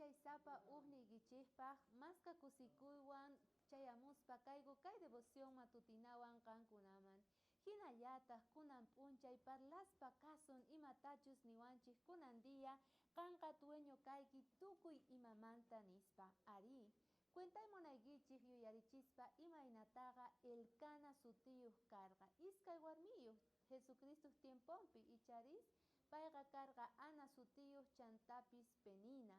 chay sapa ugnigichikpaq maska kusikuywan chayamuspa kayku kay devoción matutinawan kankunaman. Hinallataq kunan p'unchay parlaspa kasun imatachus niwanchik kunan día kanqa dueño kayki tukuy imamanta nispa. Ari, cuentaymunaykichik yuyarichispa imaynataqa Elcana sutiyuq karqa. Iskay warmiyuq Jesucristo tiemponpi icharis payqa karqa Ana sutiyuq chantapis Penina.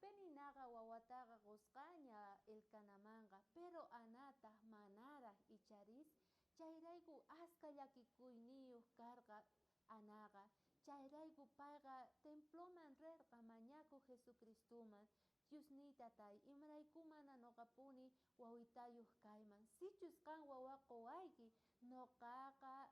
Peninaqa wawataqa qusqaña Elcanamanga, pero Anata manaraq icharis chayrayku aska llakikuyniyuq karqa Anaqa. Chayrayku payqa temploman rirqa mañakuq Jesucristuman. Diosnita tay, imarayku mana noqapuni wawitayuq kayman. Sichus kan wawa qowayki, noqaqa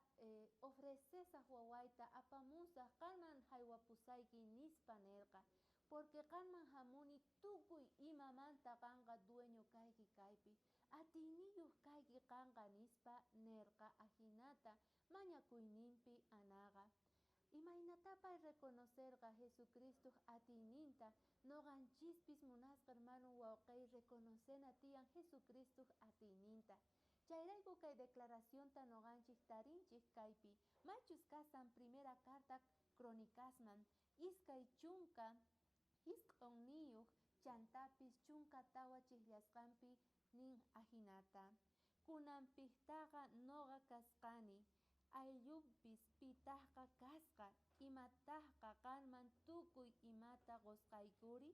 ofrecesaq wawayta apamusaq kanman haywapusayki nispa nirqa. Porque kanman hamuni tukuy imamanta kanqa dueño kayki kaypi. Atiniyuq kayki kanqa nispa nirqa ahinata mañakuyninpi Anaqa. Imaynatapay reconocerqa Jesucristo atininta noqanchispis munasqa hermano wawqay reconocena tiyan Jesucristo atininta. Chayrayku kay declaracionta noqanchik tarinchik kaypi. Maychus kasan primera carta Crónicasman iskay chunka hisq'unniyuq chantapis chunka tawa chikllashqanpi nin ahinata. Kunanpiqtaqa noqa kasqani. Ayllupis pitaqqa kasqa imataqqa kanman tukuy imata qusqaykuri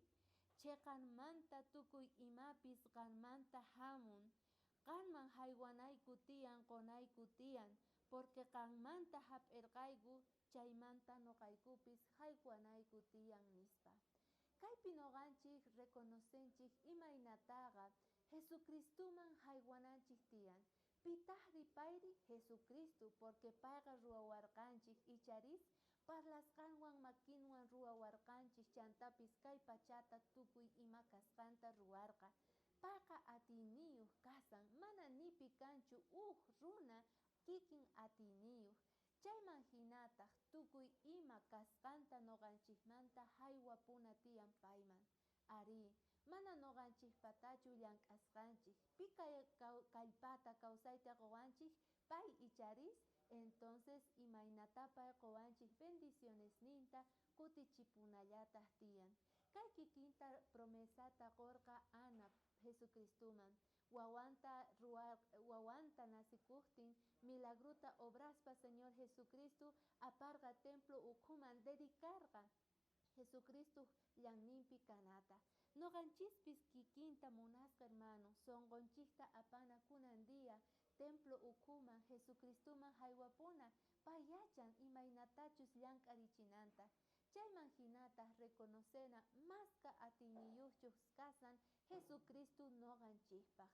cheqanmanta tukuy imapis kanmanta hamun kanman haywanayku tiyan qunayku tiyan porque kanmanta hap'irqayku chaymanta noqaykupis haywanayku tiyan nispa. Kaypi noqanchik reconocenchik imaynataqa Jesucristuman haywananchik tiyan. Pitaqri payri Jesucristo porque payqa ruwawarqanchik icharis parlasqanwan makinwan ruwawarqanchik chantapis kay pachata tukuy ima kasqanta ruwarqa. Payqa atiniyuq kasan mana nipi kanchu runa kikin atiniyuq. Chayman hinataq tukuy ima kasqanta noqanchikmanta haywapuna tiyan payman. Ari, mana noqanchikpatachu llank'asqanchik. Pi kallpata kawsayta quwanchik pay icharis entonces imaynatapay quwanchik bendiciones ninta kutichipunallataq tiyan. Kay kikinta promesata qurqa Ana Jesucristuman. Wawanta nasikuqtin milagruta obraspa Señor Jesucristo aparqa templo ukhuman dedicarqa Jesucristo llanninpi kanata. Noqanchispis kikinta munasqa hermano, sonqonchikta apana kunan día templo ukhuman Jesucristuman haywapuna payachan imaynatachus llank'arichinanta. Chayman hinata reconocena maska atiniyuqchus kasan Jesucristo noqanchikpaq.